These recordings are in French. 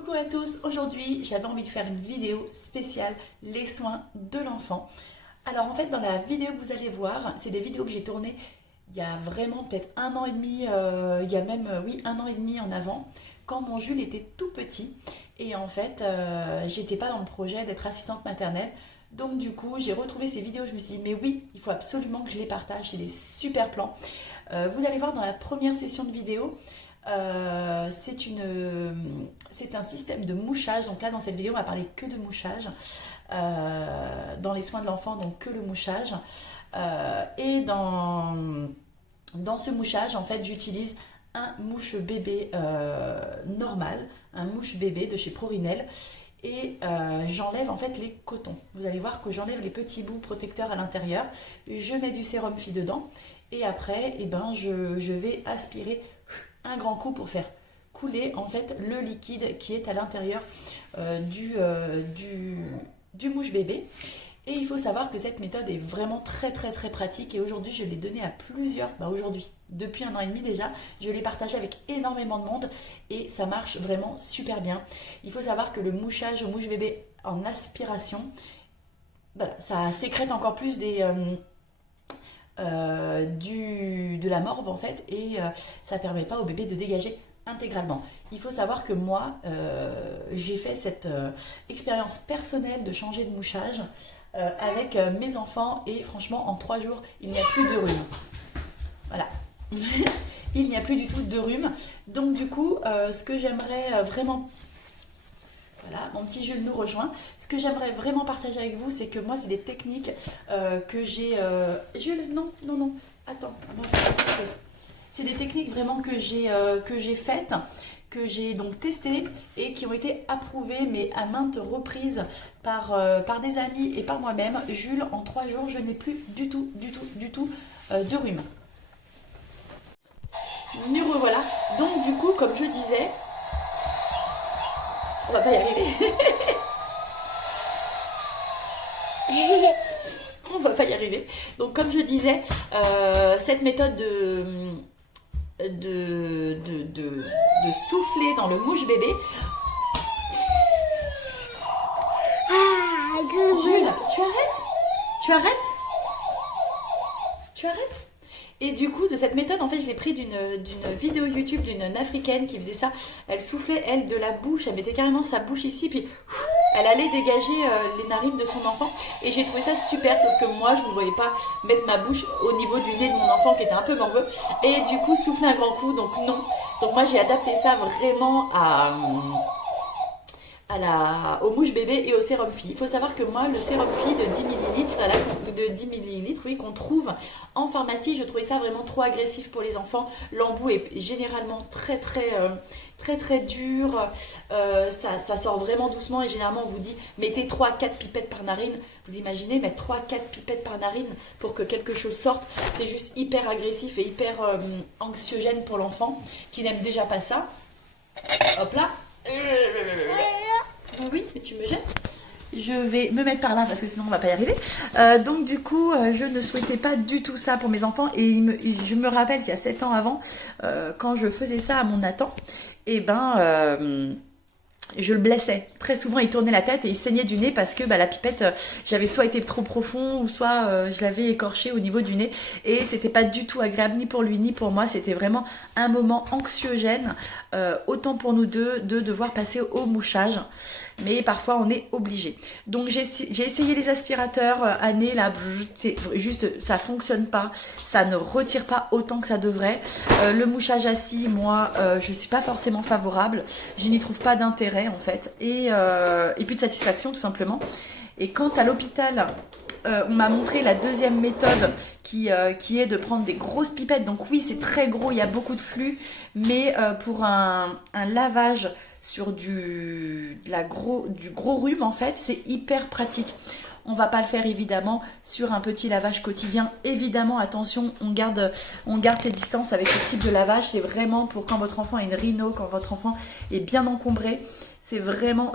Coucou à tous, aujourd'hui j'avais envie de faire une vidéo spéciale les soins de l'enfant. Alors en fait dans la vidéo que vous allez voir, c'est des vidéos que j'ai tournées il y a vraiment peut-être un an et demi, il y a même oui un an et demi en avant, quand mon Jules était tout petit. Et en fait j'étais pas dans le projet d'être assistante maternelle. Donc du coup j'ai retrouvé ces vidéos, je me suis dit mais oui, il faut absolument que je les partage, c'est des super plans. Vous allez voir dans la première session de vidéo, c'est un système de mouchage. Donc là dans cette vidéo on va parler que de mouchage, dans les soins de l'enfant, donc que le mouchage. Et dans ce mouchage en fait j'utilise un mouche bébé normal, un mouche bébé de chez Prorinel. Et j'enlève en fait les cotons. Vous allez voir que j'enlève les petits bouts protecteurs à l'intérieur. Je mets du sérum Phi dedans. Et après, eh ben, je vais aspirer un grand coup pour faire couler en fait le liquide qui est à l'intérieur du mouche bébé. Et il faut savoir que cette méthode est vraiment très pratique, et aujourd'hui je l'ai donnée à plusieurs, aujourd'hui, depuis un an et demi déjà, je l'ai partagée avec énormément de monde et ça marche vraiment super bien. Il faut savoir que le mouchage au mouche bébé en aspiration, voilà, ça sécrète encore plus de la morve en fait, et ça ne permet pas au bébé de dégager intégralement. Il faut savoir que moi, j'ai fait cette expérience personnelle de changer de mouchage avec mes enfants, et franchement en 3 jours il n'y a plus de rhume. Voilà. Il n'y a plus du tout de rhume. Donc du coup ce que j'aimerais vraiment, voilà, mon petit Jules nous rejoint. Ce que j'aimerais vraiment partager avec vous, c'est que moi c'est des techniques que j'ai Jules, non, attends, on va faire autre chose. C'est des techniques vraiment que j'ai faites, que j'ai donc testées et qui ont été approuvées, mais à maintes reprises par des amis et par moi-même. Jules, en 3 jours, je n'ai plus du tout de rhume. Nous revoilà. Donc du coup, comme je disais, on va pas y arriver. On va pas y arriver. Donc comme je disais, cette méthode de souffler dans le mouche bébé. Jules, tu arrêtes. Et du coup, de cette méthode, en fait, je l'ai pris d'une vidéo YouTube d'une africaine qui faisait ça. Elle soufflait, elle, de la bouche. Elle mettait carrément sa bouche ici, puis elle allait dégager les narines de son enfant. Et j'ai trouvé ça super, sauf que moi, je ne voyais pas mettre ma bouche au niveau du nez de mon enfant qui était un peu morveux. Et du coup, souffler un grand coup, donc non. Donc moi, j'ai adapté ça vraiment au mouche bébé et au sérum Phi. Il faut savoir que moi, le sérum Phi de 10 ml, oui, qu'on trouve en pharmacie, je trouvais ça vraiment trop agressif pour les enfants. L'embout est généralement très dur. Ça sort vraiment doucement, et généralement on vous dit mettez 3-4 pipettes par narine. Vous imaginez mettre 3-4 pipettes par narine pour que quelque chose sorte? C'est juste hyper agressif et hyper anxiogène pour l'enfant qui n'aime déjà pas ça. Hop là. Oui, mais tu me jettes. Je vais me mettre par là parce que sinon on va pas y arriver. Donc du coup, je ne souhaitais pas du tout ça pour mes enfants. Et je me rappelle qu'il y a 7 ans avant, quand je faisais ça à mon Nathan, et je le blessais. Très souvent, il tournait la tête et il saignait du nez parce que la pipette, j'avais soit été trop profond, ou soit je l'avais écorché au niveau du nez. Et c'était pas du tout agréable, ni pour lui ni pour moi. C'était vraiment un moment anxiogène, autant pour nous deux, de devoir passer au mouchage. Mais parfois, on est obligé. Donc, j'ai essayé les aspirateurs à nez, là, c'est juste, ça fonctionne pas. Ça ne retire pas autant que ça devrait. Le mouchage assis, moi, je suis pas forcément favorable. Je n'y trouve pas d'intérêt en fait, et puis de satisfaction tout simplement. Et quand à l'hôpital on m'a montré la deuxième méthode qui est de prendre des grosses pipettes, donc oui c'est très gros, il y a beaucoup de flux, mais pour un lavage sur du gros rhume en fait, c'est hyper pratique. On va pas le faire évidemment sur un petit lavage quotidien. Évidemment, attention, on garde ses distances avec ce type de lavage. C'est vraiment pour quand votre enfant a une rhino, quand votre enfant est bien encombré. C'est vraiment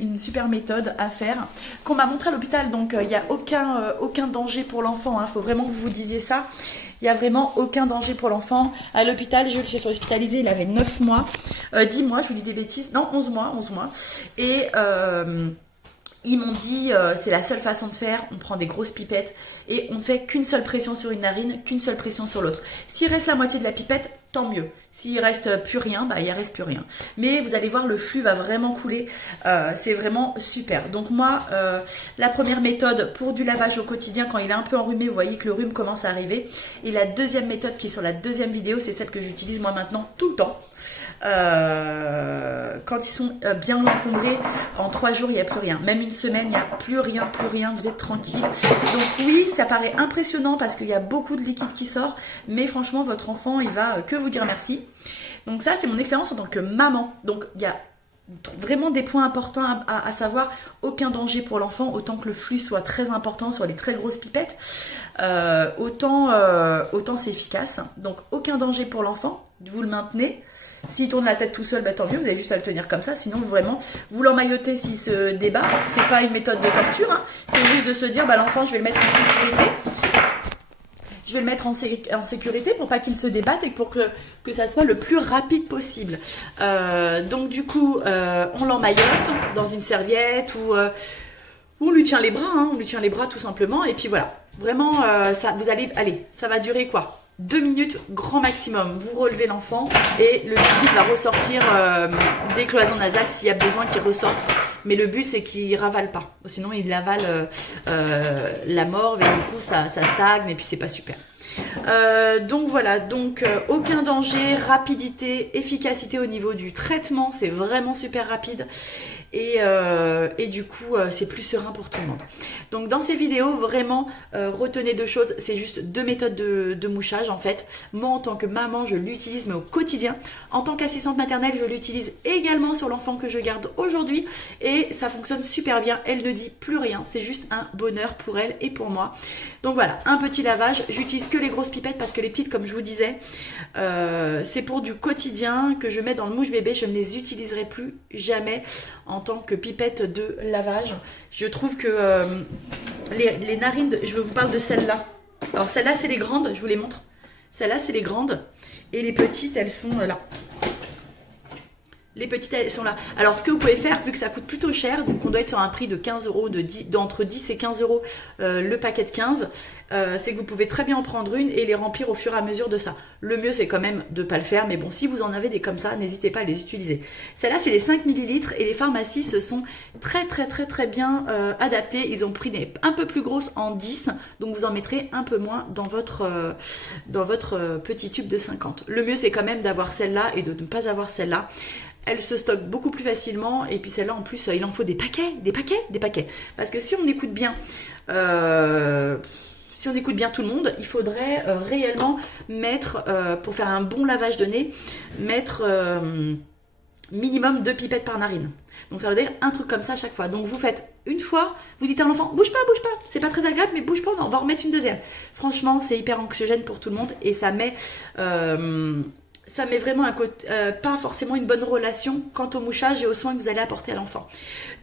une super méthode à faire, qu'on m'a montré à l'hôpital. Donc il n'y a aucun danger pour l'enfant. Faut vraiment que vous vous disiez ça. Il n'y a vraiment aucun danger pour l'enfant. À l'hôpital, je le suis fait hospitaliser, il avait 9 mois, 10 mois, je vous dis des bêtises, non 11 mois. Et ils m'ont dit, c'est la seule façon de faire, on prend des grosses pipettes et on ne fait qu'une seule pression sur une narine, qu'une seule pression sur l'autre. S'il reste la moitié de la pipette, tant mieux. S'il reste plus rien, bah il reste plus rien. Mais vous allez voir, le flux va vraiment couler. C'est vraiment super. Donc moi, la première méthode pour du lavage au quotidien, quand il est un peu enrhumé, vous voyez que le rhume commence à arriver. Et la deuxième méthode qui est sur la deuxième vidéo, c'est celle que j'utilise moi maintenant tout le temps. Quand ils sont bien encombrés, en 3 jours, il n'y a plus rien. Même une semaine, il n'y a plus rien, vous êtes tranquille. Donc oui, ça paraît impressionnant parce qu'il y a beaucoup de liquide qui sort. Mais franchement, votre enfant, il va que vous dire merci. Donc ça, c'est mon expérience en tant que maman. Donc il y a vraiment des points importants à savoir. Aucun danger pour l'enfant, autant que le flux soit très important sur les très grosses pipettes, autant c'est efficace. Donc aucun danger pour l'enfant, vous le maintenez. S'il tourne la tête tout seul, bah, tant mieux, vous avez juste à le tenir comme ça. Sinon, vraiment, vous l'emmaillotez s'il se débat. C'est pas une méthode de torture, hein. C'est juste de se dire, bah, l'enfant, je vais le mettre en sécurité. Je vais le mettre en sécurité pour pas qu'il se débatte et pour que ça soit le plus rapide possible. Donc du coup, on l'emmaillote dans une serviette ou on lui tient les bras, hein, on lui tient les bras tout simplement. Et puis voilà, vraiment, ça va durer quoi ? 2 minutes grand maximum. Vous relevez l'enfant et le liquide va ressortir des cloisons nasales s'il y a besoin qu'il ressorte. Mais le but, c'est qu'il ravale pas. Sinon, il avale la morve et du coup, ça stagne et puis c'est pas super. Donc voilà, aucun danger, rapidité, efficacité au niveau du traitement, c'est vraiment super rapide. Et du coup, c'est plus serein pour tout le monde. Donc dans ces vidéos, vraiment, retenez 2 choses. C'est juste 2 méthodes de mouchage en fait. Moi, en tant que maman, je l'utilise, mais au quotidien. En tant qu'assistante maternelle, je l'utilise également sur l'enfant que je garde aujourd'hui. Et ça fonctionne super bien. Elle ne dit plus rien. C'est juste un bonheur pour elle et pour moi. Donc voilà, un petit lavage. J'utilise que les grosses pipettes parce que les petites, comme je vous disais, c'est pour du quotidien que je mets dans le mouche bébé. Je ne les utiliserai plus jamais en tant que pipette de lavage. Je trouve que les narines, je vous parle de celle-là. Alors celle-là, c'est les grandes, je vous les montre. Celle-là, c'est les grandes. Et les petites, elles sont là. Les petites, elles sont là. Alors, ce que vous pouvez faire, vu que ça coûte plutôt cher, donc on doit être sur un prix de 15 euros, d'entre 10 et 15 euros le paquet de 15, c'est que vous pouvez très bien en prendre une et les remplir au fur et à mesure de ça. Le mieux, c'est quand même de ne pas le faire, mais bon, si vous en avez des comme ça, n'hésitez pas à les utiliser. Celle-là, c'est les 5 ml et les pharmacies se sont très bien adaptées. Ils ont pris des un peu plus grosses en 10, donc vous en mettrez un peu moins dans votre petit tube de 50. Le mieux, c'est quand même d'avoir celle-là et de ne pas avoir celle-là. Elle se stocke beaucoup plus facilement et puis celle-là en plus il en faut des paquets. Parce que si on écoute bien tout le monde, il faudrait réellement mettre, pour faire un bon lavage de nez, mettre minimum 2 pipettes par narine. Donc ça veut dire un truc comme ça à chaque fois. Donc vous faites une fois, vous dites à l'enfant, bouge pas, c'est pas très agréable, mais bouge pas, on va remettre une deuxième. Franchement, c'est hyper anxiogène pour tout le monde et ça met vraiment un côté, pas forcément une bonne relation quant au mouchage et aux soins que vous allez apporter à l'enfant.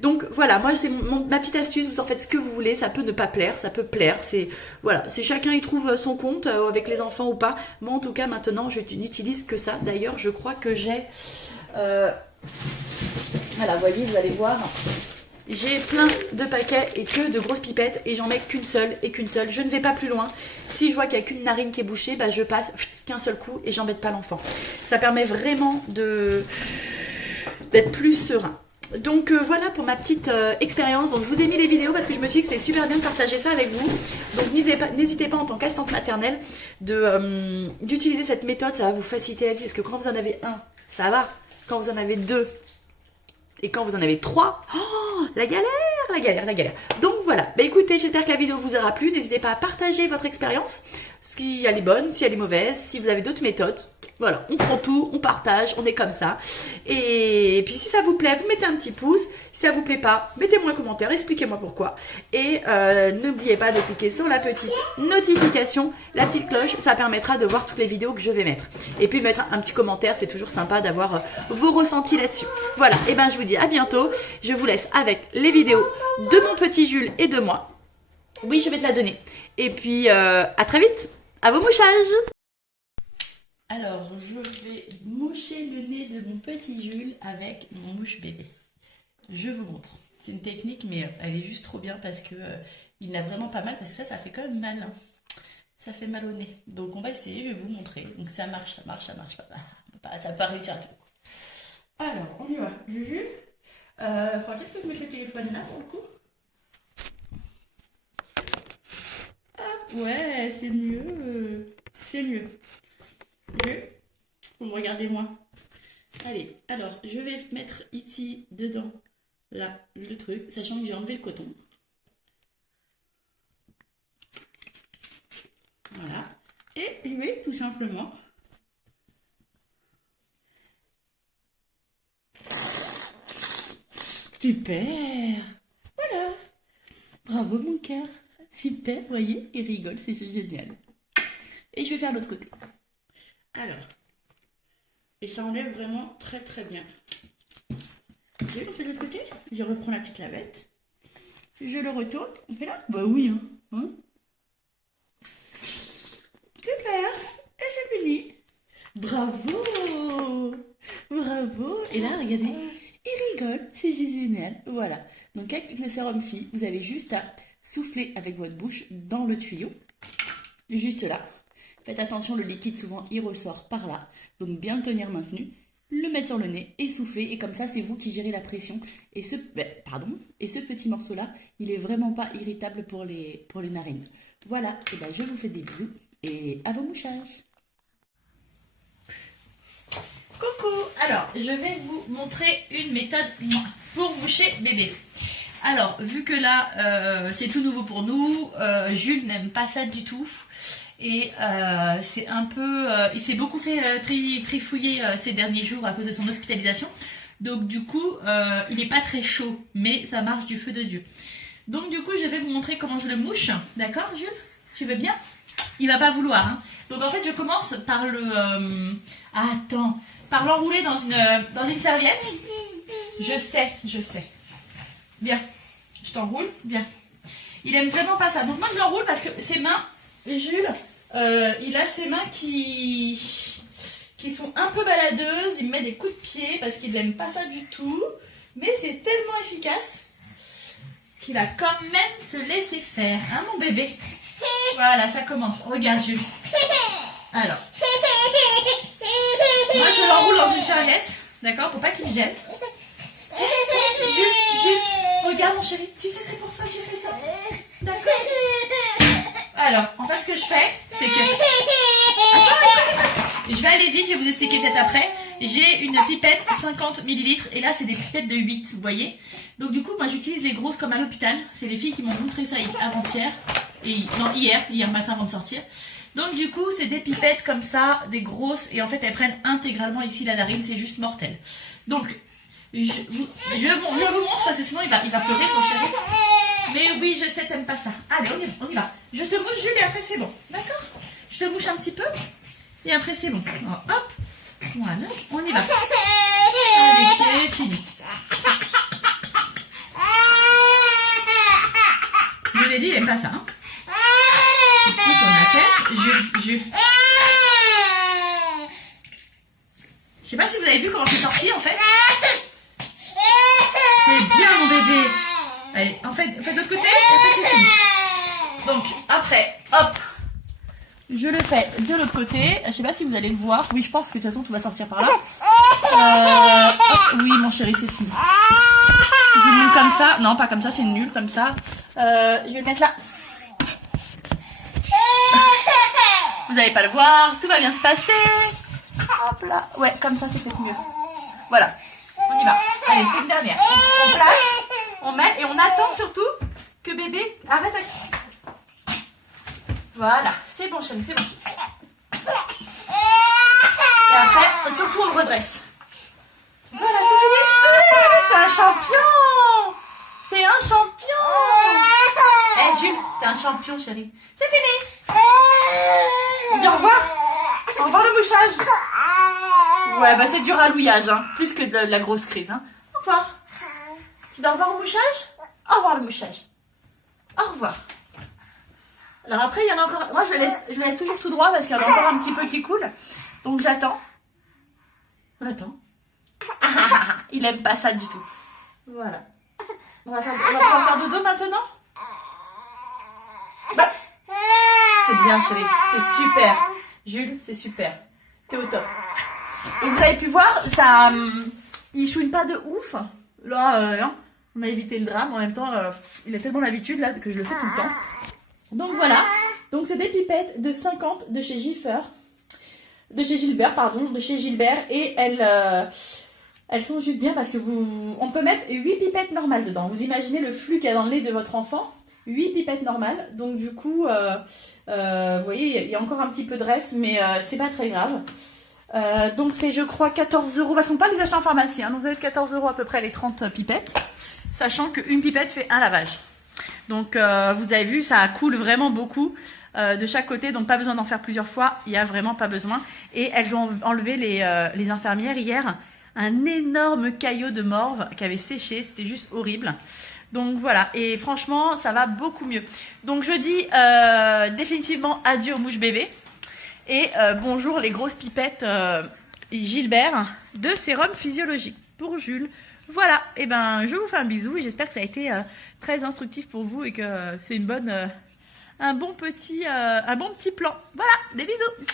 Donc voilà, moi c'est ma petite astuce, vous en faites ce que vous voulez, ça peut ne pas plaire, ça peut plaire, c'est chacun y trouve son compte avec les enfants ou pas. Moi en tout cas maintenant je n'utilise que ça. D'ailleurs je crois que j'ai voilà, vous voyez, vous allez voir, j'ai plein de paquets et que de grosses pipettes et j'en mets qu'une seule. Je ne vais pas plus loin. Si je vois qu'il n'y a qu'une narine qui est bouchée, bah je passe qu'un seul coup et j'embête pas l'enfant. Ça permet vraiment d'être plus serein. Donc voilà pour ma petite expérience. Donc je vous ai mis les vidéos parce que je me suis dit que c'est super bien de partager ça avec vous. Donc n'hésitez pas en tant qu'assistante maternelle d'utiliser cette méthode. Ça va vous faciliter la vie parce que quand vous en avez un, ça va. Quand vous en avez 2 et quand vous en avez 3, oh, la galère. Donc voilà, bah écoutez, j'espère que la vidéo vous aura plu. N'hésitez pas à partager votre expérience, si elle est bonne, si elle est mauvaise, si vous avez d'autres méthodes. Voilà, on prend tout, on partage, on est comme ça. Et puis si ça vous plaît, vous mettez un petit pouce. Si ça vous plaît pas, mettez-moi un commentaire, expliquez-moi pourquoi. Et n'oubliez pas de cliquer sur la petite notification, la petite cloche, ça permettra de voir toutes les vidéos que je vais mettre. Et puis mettre un petit commentaire, c'est toujours sympa d'avoir vos ressentis là-dessus. Voilà, et ben je vous dis à bientôt. Je vous laisse avec les vidéos de mon petit Jules et de moi. Oui, je vais te la donner. Et puis à très vite. À vos mouchages! Alors, je vais moucher le nez de mon petit Jules avec mon mouche bébé. Je vous montre. C'est une technique, mais elle est juste trop bien parce que il n'a vraiment pas mal, parce que ça fait quand même mal, hein. Ça fait mal au nez. Donc on va essayer, je vais vous montrer. Donc ça marche pas. Ça peut pas réussir à tout. Alors, on y va. Juju, faudra peut-être que je mette le téléphone là pour le coup. Hop, ouais, c'est mieux. C'est mieux. Vous me regardez moi. Allez, alors je vais mettre ici dedans là le truc, sachant que j'ai enlevé le coton. Voilà. Et je vais tout simplement super. Voilà. Bravo mon cœur. Super, voyez, il rigole, c'est génial. Et je vais faire l'autre côté. Alors, et ça enlève vraiment très très bien. On fait de l'autre côté. Je reprends la petite lavette. Je le retourne. On fait là? Bah oui, hein. Super. Et c'est fini. Bravo. Bravo. Et là, regardez, il rigole. C'est génial. Voilà. Donc avec le sérum fille, vous avez juste à souffler avec votre bouche dans le tuyau. Juste là. Faites attention, le liquide souvent il ressort par là. Donc bien le tenir maintenu. Le mettre sur le nez et souffler, et comme ça c'est vous qui gérez la pression, et ce petit morceau là il est vraiment pas irritable pour les narines. Voilà, et ben je vous fais des bisous et à vos mouchages. Coucou, alors je vais vous montrer une méthode pour moucher bébé. Alors vu que là c'est tout nouveau pour nous, Jules n'aime pas ça du tout. Et c'est un peu... il s'est beaucoup fait trifouiller ces derniers jours à cause de son hospitalisation. Donc du coup, il n'est pas très chaud, mais ça marche du feu de Dieu. Donc du coup, je vais vous montrer comment je le mouche. D'accord, Jules? Tu veux bien? Il va pas vouloir, hein. Donc en fait, je commence par le... par l'enrouler dans une serviette. Je sais. Bien. Je t'enroule. Bien. Il aime vraiment pas ça. Donc moi, je l'enroule parce que ses mains... Jules, il a ses mains qui sont un peu baladeuses, il me met des coups de pied parce qu'il n'aime pas ça du tout, mais c'est tellement efficace qu'il va quand même se laisser faire, hein mon bébé? Voilà, ça commence, regarde Jules. Alors, moi je l'enroule dans une serviette, d'accord, pour pas qu'il me gêne. Jules, regarde mon chéri, tu sais c'est pour toi que j'ai fait ça, d'accord? Alors, en fait, ce que je fais, c'est que... Je vais aller vite, je vais vous expliquer peut-être après. J'ai une pipette 50 ml et là, c'est des pipettes de 8, vous voyez. Donc du coup, moi, j'utilise les grosses comme à l'hôpital. C'est les filles qui m'ont montré ça avant-hier. Hier matin avant de sortir. Donc du coup, c'est des pipettes comme ça, des grosses. Et en fait, elles prennent intégralement ici la narine, c'est juste mortel. Donc, je vous montre parce que sinon, il va pleurer pour chéri. Mais oui, je sais, t'aimes pas ça. Allez, on y va. Je te mouche, Jules, et après c'est bon. D'accord? Je te mouche un petit peu, et après c'est bon. Alors, hop, voilà, on y va. Allez, c'est fini. Je vous ai dit, il aime pas ça. Hein? Il prend ton tête. Je sais pas si vous avez vu comment c'est sorti, en fait. C'est bien, mon bébé. Allez, en fait, de l'autre côté, et après c'est fini. Donc, après, hop, je le fais de l'autre côté. Je sais pas si vous allez le voir. Oui, je pense que de toute façon, tout va sortir par là. Hop, oui, mon chéri, c'est fini. Je vais le mettre comme ça. Non, pas comme ça, c'est nul, comme ça. Je vais le mettre là. Vous n'allez pas le voir, tout va bien se passer. Hop là. Ouais, comme ça, c'est peut-être mieux. Voilà, on y va. Allez, c'est une dernière. On place. On met et on attend surtout que bébé arrête avec... Voilà, c'est bon chérie, c'est bon. Et après, surtout on le redresse. Voilà, c'est fini. T'es un champion. C'est un champion. Jules, t'es un champion chérie. C'est fini. Dis au revoir. Au revoir le mouchage. Ouais, bah c'est du rallouillage, hein. Plus que de la grosse crise, hein. Au revoir. Tu dis au revoir au mouchage? Au revoir le mouchage. Au revoir. Alors après, il y en a encore. Moi, je le laisse toujours tout droit parce qu'il y en a encore un petit peu qui coule. Donc j'attends. On attend. Il aime pas ça du tout. Voilà. On va pouvoir faire dodo maintenant. Bah. C'est bien, chérie. C'est super. Jules, c'est super. T'es au top. Et vous avez pu voir, ça, il chouine pas de ouf. Là, hein, on a évité le drame. En même temps, il a tellement l'habitude là que je le fais tout le temps. Donc voilà. Donc c'est des pipettes de 50 de chez Gilbert, pardon, de chez Gilbert. Et elles sont juste bien parce que on peut mettre 8 pipettes normales dedans. Vous imaginez le flux qu'il y a dans le lait de votre enfant. 8 pipettes normales. Donc du coup, vous voyez, il y a encore un petit peu de reste, mais c'est pas très grave. Donc c'est, je crois, 14 €. Parce qu'on peut pas les acheter en pharmacie. Hein, donc vous avez 14 € à peu près les 30 pipettes. Sachant qu'une pipette fait un lavage. Donc vous avez vu, ça coule vraiment beaucoup de chaque côté. Donc pas besoin d'en faire plusieurs fois. Il n'y a vraiment pas besoin. Et elles ont enlevé les infirmières hier un énorme caillot de morve qui avait séché. C'était juste horrible. Donc voilà, et franchement, ça va beaucoup mieux. Donc je dis définitivement adieu aux mouches bébés. Et bonjour les grosses pipettes Gilbert de sérum physiologique pour Jules. Voilà, et ben je vous fais un bisou et j'espère que ça a été très instructif pour vous et que c'est un bon petit plan. Voilà, des bisous.